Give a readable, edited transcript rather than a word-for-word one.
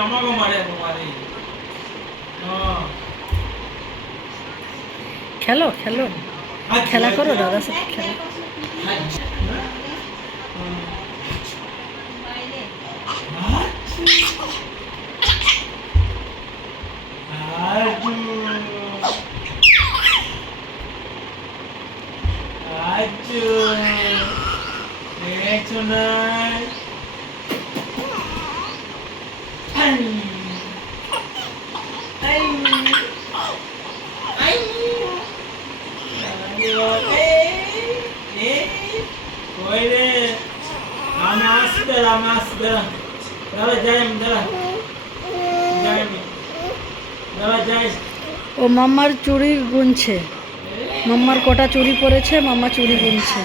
আমাকে মারে তোমারে খেলো খেলো খেলা করো দাদার সাথে খেলো ও মাম্মার চুড়ি গুনছে মাম্মার কটা চুড়ি পরেছে মাম্মা চুড়ি গুনছে